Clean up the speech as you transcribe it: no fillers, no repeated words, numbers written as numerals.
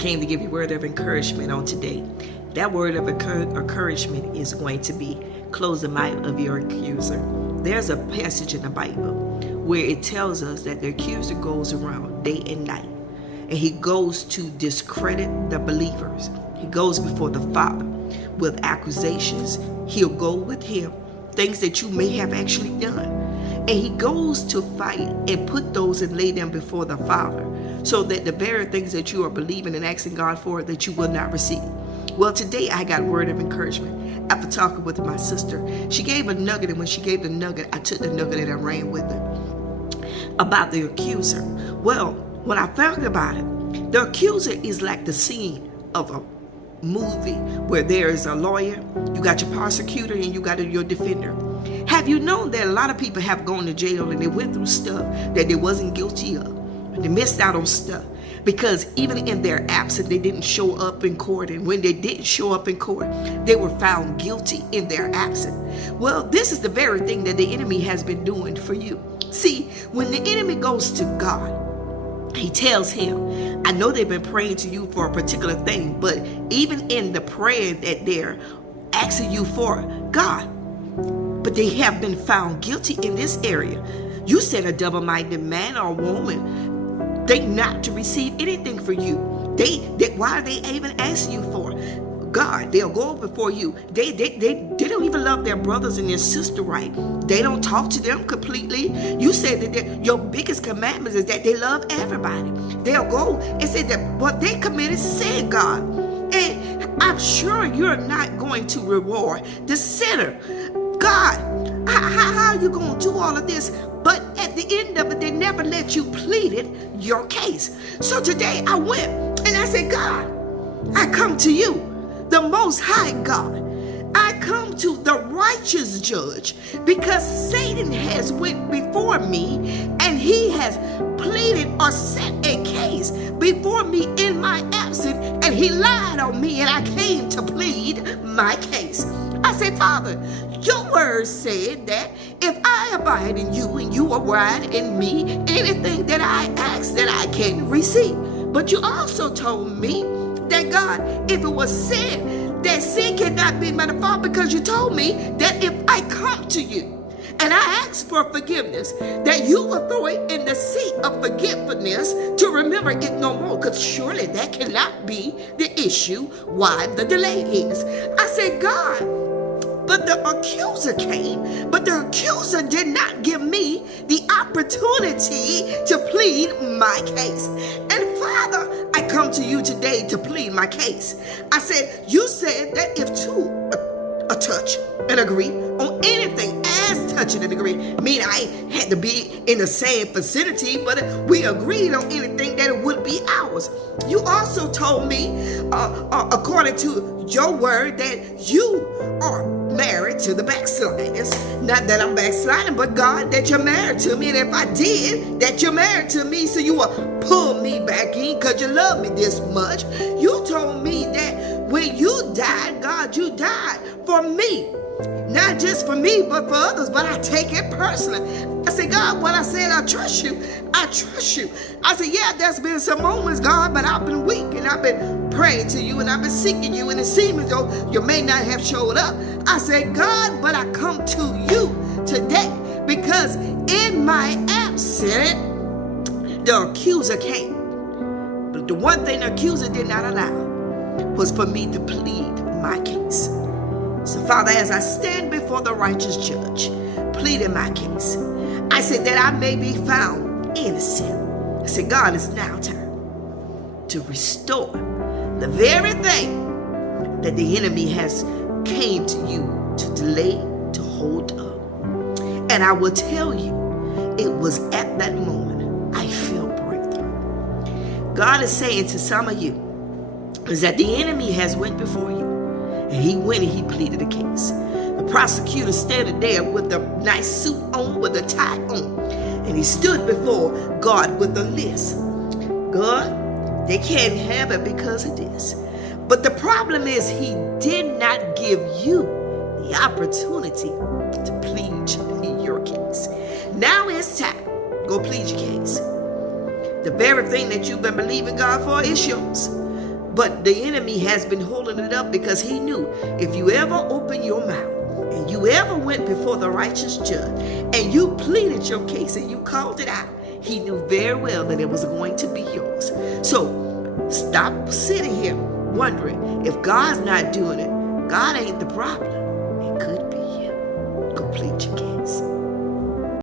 came to give you a word of encouragement on today. That word of encouragement is going to be close the mouth of your accuser. There's a passage in the Bible where it tells us that the accuser goes around day and night, and he goes to discredit the believers. He goes before the Father with accusations. He'll go with him things that you may have actually done, and he goes to fight and put those and lay them before the Father, so that the very things that you are believing and asking God for, that you will not receive. Well, today I got a word of encouragement after talking with my sister. She gave a nugget, and when she gave the nugget, I took the nugget and I ran with it about the accuser. Well, when I found about it, the accuser is like the scene of a movie where there is a lawyer, you got your prosecutor, and you got your defender. Have you known that a lot of people have gone to jail and they went through stuff that they wasn't guilty of? They missed out on stuff because even in their absence, they didn't show up in court. And when they didn't show up in court, they were found guilty in their absence. Well, this is the very thing that the enemy has been doing for you. See, when the enemy goes to God, he tells him, I know they've been praying to you for a particular thing, but even in the prayer that they're asking you for, God, but they have been found guilty in this area. You said a double-minded man or woman, they not to receive anything for you. Why are they even asking you for? God, they'll go before you. They don't even love their brothers and their sister right. They don't talk to them completely. You said that your biggest commandment is that they love everybody. They'll go and say that what they committed sin, God. And I'm sure you're not going to reward the sinner. God, how are you going to do all of this? But at the end of it, they never let you plead it, your case. So today I went and I said, God, I come to you, the Most High God. I come to the righteous judge, because Satan has went before me and he has pleaded or set a case before me in my absence, and he lied on me, and I came to plead my case. I said, Father, your word said that if I abide in you and you abide in me, anything that I ask that I can receive. But you also told me that, God, if it was sin, that sin cannot be my fault, because you told me that if I come to you and I ask for forgiveness, that you will throw it in the sea of forgiveness to remember it no more, because surely that cannot be the issue why the delay is. I said, God, but the accuser came, but the accuser did not give me the opportunity to plead my case. And Father, I come to you today to plead my case. I said, you said that if two touch and agree on anything as touching and agree, mean I had to be in the same vicinity, but we agreed on anything that it would be ours. You also told me, according to your word, that you are married to the backsliders. Not that I'm backsliding, but God, that you're married to me. And if I did, that you're married to me, so you will pull me back in because you love me this much. You told me that when you died, God, you died for me. Not just for me, but for others, but I take it personally. I said, God, when I said I trust you, I trust you. I said, yeah, there's been some moments, God, but I've been weak and I've been praying to you and I've been seeking you, and it seems as though you may not have showed up. I said, God, but I come to you today because in my absence, the accuser came. But the one thing the accuser did not allow was for me to plead my case. So, Father, as I stand before the righteous judge, pleading my case, I said that I may be found innocent. I said, God, it's now time to restore the very thing that the enemy has came to you to delay, to hold up. And I will tell you, it was at that moment I felt breakthrough. God is saying to some of you is that the enemy has went before you. And he went and he pleaded the case. The prosecutor standing there with a nice suit on, with a tie on. And he stood before God with a list. God, they can't have it because of this. But the problem is he did not give you the opportunity to plead your case. Now it's time. Go plead your case. The very thing that you've been believing God for is yours. But the enemy has been holding it up because he knew if you ever open your mouth and you ever went before the righteous judge and you pleaded your case and you called it out, he knew very well that it was going to be yours. So stop sitting here wondering if God's not doing it. God ain't the problem. It could be you. Go plead your case.